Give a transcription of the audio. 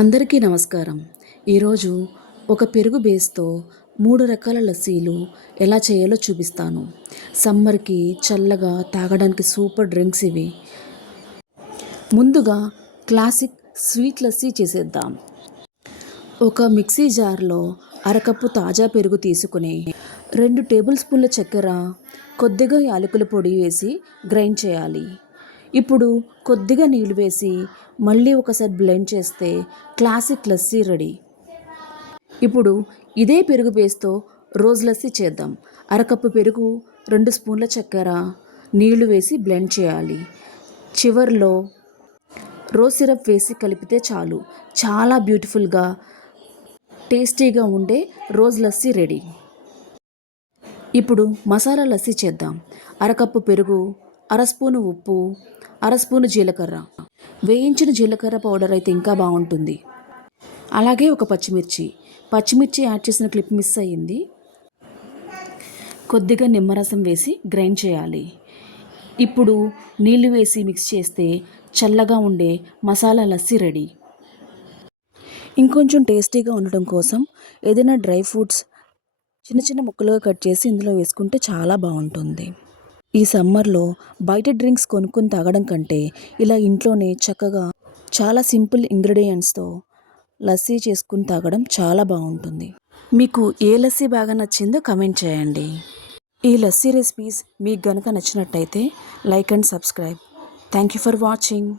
అందరికీ నమస్కారం. ఈరోజు ఒక పెరుగు బేస్తో 3 రకాల లస్సీలు ఎలా చేయాలో చూపిస్తాను. సమ్మర్‌కి చల్లగా తాగడానికి సూపర్ డ్రింక్స్ ఇవి. ముందుగా క్లాసిక్ స్వీట్ లస్సీ చేసేద్దాం. ఒక మిక్సీ జార్‌లో అరకప్పు తాజా పెరుగు తీసుకుని 2 టేబుల్ స్పూన్ల చక్కెర, కొద్దిగా యాలకుల పొడి వేసి గ్రైండ్ చేయాలి. ఇప్పుడు కొద్దిగా నీళ్లు వేసి మళ్ళీ ఒకసారి బ్లెండ్ చేస్తే క్లాసిక్ లస్సీ రెడీ. ఇప్పుడు ఇదే పెరుగు బేస్తో రోజ్ లస్సీ చేద్దాం. అరకప్పు పెరుగు, 2 స్పూన్ల చక్కెర, నీళ్లు వేసి బ్లెండ్ చేయాలి. చివర్లో రోజ్ సిరప్ వేసి కలిపితే చాలు. చాలా బ్యూటిఫుల్గా టేస్టీగా ఉండే రోజ్ లస్సీ రెడీ. ఇప్పుడు మసాలా లస్సీ చేద్దాం. అరకప్పు పెరుగు, అర స్పూను ఉప్పు, అర స్పూను జీలకర్ర. వేయించిన జీలకర్ర పౌడర్ అయితే ఇంకా బాగుంటుంది. అలాగే ఒక పచ్చిమిర్చి యాడ్ చేసిన క్లిప్ మిస్ అయ్యింది. కొద్దిగా నిమ్మరసం వేసి గ్రైండ్ చేయాలి. ఇప్పుడు నీళ్లు వేసి మిక్స్ చేస్తే చల్లగా ఉండే మసాలా లస్సీ రెడీ. ఇంకొంచెం టేస్టీగా ఉండటం కోసం ఏదైనా డ్రై ఫ్రూట్స్ చిన్న చిన్న ముక్కలుగా కట్ చేసి ఇందులో వేసుకుంటే చాలా బాగుంటుంది. ఈ సమ్మర్లో బయట డ్రింక్స్ కొనుక్కొని తాగడం కంటే ఇలా ఇంట్లోనే చక్కగా చాలా సింపుల్ ఇంగ్రీడియంట్స్తో లస్సీ చేసుకుని తాగడం చాలా బాగుంటుంది. మీకు ఏ లస్సీ బాగా నచ్చిందో కమెంట్ చేయండి. ఈ లస్సీ రెసిపీస్ మీకు గనుక నచ్చినట్టయితే like and subscribe. Thank you for watching.